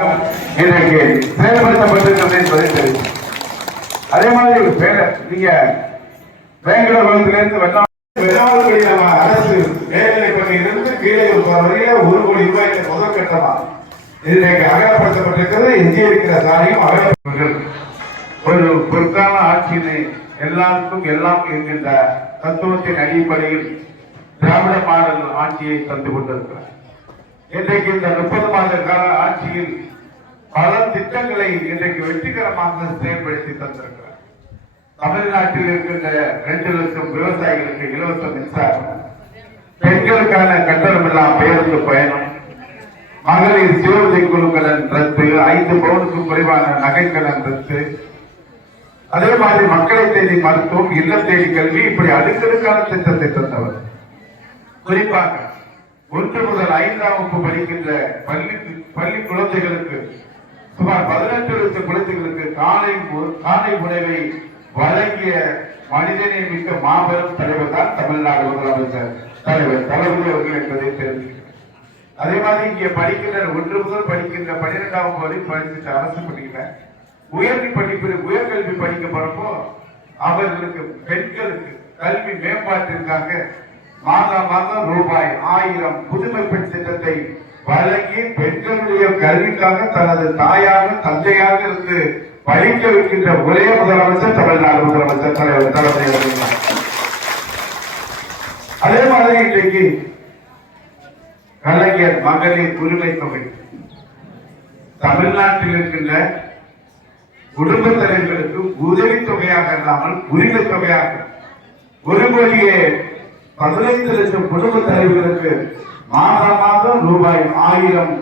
இன்றைக்கு செயல்படுத்தப்பட்டிருக்கிறது என்பதை தெரியும் அதே மாதிரி ஒரு நீங்க பெங்களூர் வளத்திலிருந்து வெள்ளம் நம்ம அரசு மேல்நிலை பள்ளியிலிருந்து கீழே வரையில ஒரு கோடி ரூபாய் முதல் கட்டமா இன்றைக்கு அகலப்படுத்தப்பட்டிருக்கிறது. எஞ்சி இருக்கிற சாலையும் அகலப்பட்டீர்கள் ஒரு பொருத்தான ஆட்சியினை எல்லாருக்கும் எல்லாம் என்கின்ற தத்துவத்தின் அடிப்படையில் திராவிட மாடல் ஆட்சியை தந்து கொண்டிருக்கிறார். இன்றைக்கு இந்த முப்பது மாத கால ஆட்சியில் பல திட்டங்களை இன்றைக்கு வெற்றிகரமாக செயல்படுத்தி தந்திருக்கிறார். தமிழ்நாட்டில் இருக்கின்ற ரெண்டு லட்சம் விவசாயிகளுக்கு இலவச மின்சாரம் பெண்களுக்கான கட்டணமில்லா பேருந்து பயணம் மகளிர் சிவதை குழுக்களன் ரத்து ஐந்து பவுனுக்கு குறைவான நகைக்கடன் ரத்து அதே மாதிரி மக்களை தேடி மருத்துவம் இல்லம் தேடி கல்வி இப்படி அடுக்கடுக்கான திட்டத்தை தந்தவர். குறிப்பாக ஒன்று முதல் ஐந்தாம் வகுப்பு படிக்கின்ற பள்ளி பள்ளி குழந்தைகளுக்கு சுமார் பதினெட்டு லட்சம் குழந்தைகளுக்கு காலை காலை உணவை வழங்கிய மனிதனை மிக்க மாபெரும் தலைவர் தான் தமிழ்நாடு முதலமைச்சர். தலைவர் தளபதி அவர்கள் என்பதை தெரிவிக்கிறேன். அதே மாதிரி இங்கே படிக்கின்ற ஒன்று முதல் படிக்கின்ற பன்னிரெண்டாம் வகுப்பு வரை படிச்சுட்டு அரசு படிக்கிறேன் உயர்வு படிப்பு உயர்கல்வி படிக்க போறப்போ அவர்களுக்கு பெண்களுக்கு கல்வி மேம்பாட்டிற்காக மாதா மாதம் ரூபாய் ஆயிரம் புதுமை பெண் திட்டத்தை வழங்கி பெண்களுடைய கல்விக்காக தனது தாயாக தந்தையாக இருந்து படிக்க வைக்கின்ற ஒரே முதலமைச்சர் தமிழ்நாடு முதலமைச்சர் தலைவர் தளபதி அவர்கள் அதே மாதிரி இன்றைக்கு கலைஞர் மகளிர் உரிமை தொகை. தமிழ்நாட்டில் இருக்கின்ற குடும்ப தலைவர்களுக்கு உதவி தொகையாக இல்லாமல் உரிமை தொகையாக ஒரு கோடியே பதினைந்து லட்சம் குடும்ப தலைவர்களுக்கு மாதா மாதம் ரூபாய் ஆயிரம்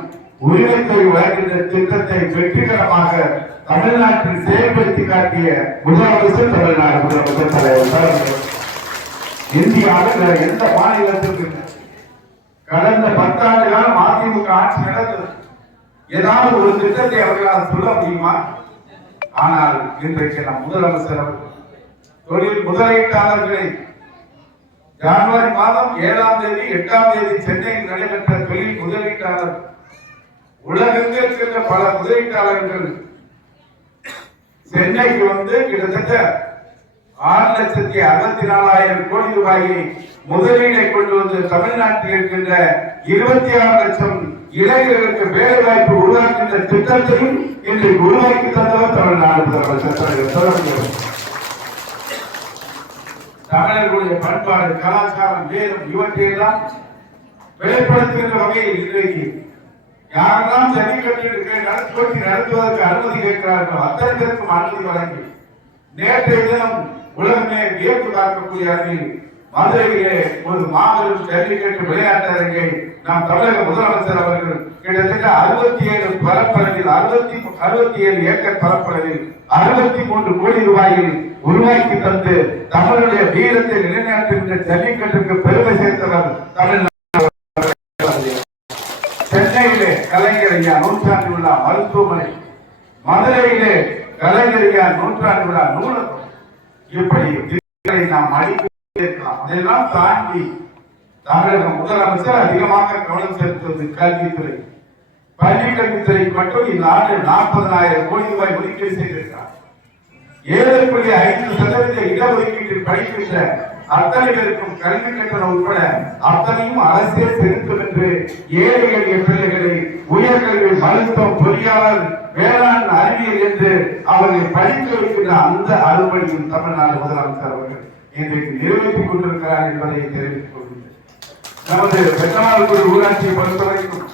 உரிமை தொகை வழங்குகின்ற திட்டத்தை வெற்றிகரமாக தமிழ்நாட்டில் செயல்படுத்தி காட்டிய முதலமைச்சர் தமிழ்நாடு முதலமைச்சர் தலைவர் இந்தியாவில் எந்த மாநிலத்திற்கு கடந்த பத்தாண்டு காலம் அதிமுக ஆட்சி நடந்தது. ஏதாவது ஒரு திட்டத்தை அவர்களால் சொல்ல முடியுமா? ஆனால் இன்றைக்கு நம் முதலமைச்சர் தொழில் முதலீட்டாளர்களை ஜனவரி மாதம் ஏழாம் தேதி எட்டாம் தேதி சென்னையில் நடைபெற்ற தொழில் முதலீட்டாளர் உலகெங்கில் சென்ற பல முதலீட்டாளர்கள் சென்னைக்கு வந்து கிட்டத்தட்ட ஆறு லட்சத்தி அறுபத்தி நாலாயிரம் கோடி ரூபாயை முதலீடை கொண்டு வந்து தமிழ்நாட்டில் இருக்கின்ற இருபத்தி ஆறு லட்சம் இளைஞர்களுக்கு வேலை வாய்ப்பு உருவாக்கின்ற திட்டத்தையும் இன்றைக்கு உருவாக்கி தந்தவர் தமிழ்நாடு முதலமைச்சர். தலைவர் தமிழர்களுடைய பண்பாடு கலாச்சாரம் வேதம் இவற்றையெல்லாம் வெளிப்படுத்துகின்ற வகையில் இன்றைக்கு யாரெல்லாம் ஜல்லிக்கட்டு நடத்தி போட்டி நடத்துவதற்கு அனுமதி கேட்கிறார்களோ அத்தனைக்கும் அனுமதி வழங்கி நேற்றைய தினம் உலகமே வியப்பு பார்க்கக்கூடிய வகையில் மதுரையிலே ஒரு மாபெரும் ஜல்லிக்கட்டு விளையாட்டு அரங்கை நம் தமிழக முதலமைச்சர் அவர்கள் கிட்டத்தட்ட அறுபத்தி ஏழு பரப்பளவில் அறுபத்தி அறுபத்தி ஏழு ஏக்கர் பரப்பளவில் அறுபத்தி மூன்று கோடி ரூபாயில் உருவாக்கி தந்து தமிழுடைய வீரத்தை நிலைநாட்டுகின்ற ஜல்லிக்கட்டுக்கு பெருமை சேர்த்தவர் தமிழ்நாடு. சென்னையிலே கலைஞர் ஐயா நூற்றாண்டு விழா மருத்துவமனை. மதுரையிலே கலைஞர் ஐயா நூற்றாண்டு விழா நூலகம். இப்படி நாம் அடிக்கடி இருக்கலாம். அதையெல்லாம் தாண்டி தமிழக முதலமைச்சர் அதிகமாக கவனம் செலுத்துவது கல்வித்துறை. பள்ளி கல்வித்துறை மட்டும் இந்த ஆண்டு நாற்பதனாயிரம் கோடி ரூபாய் ஒதுக்கீடு செய்திருக்கிறார். ஏழு புள்ளி ஐந்து சதவீத இடஒதுக்கீட்டில் படிக்கின்ற அத்தனை பேருக்கும் கல்வி கட்டணம் உட்பட அத்தனையும் அரசே செலுத்தும் என்று ஏழை எளிய பிள்ளைகளை உயர்கல்வி மருத்துவம் பொறியாளர் வேளாண் அறிவியல் என்று அவர்களை படிக்க வைக்கின்ற அந்த அறுவடையும் தமிழ்நாடு முதலமைச்சர் அவர்கள் இன்றைக்கு நிறைவேற்றிக் கொண்டிருக்கிறார் என்பதை தெரிவித்துக் கொள்கிறேன் நமது பெற்றமாள்குடி ஊராட்சியை பொறுத்தவரைக்கும்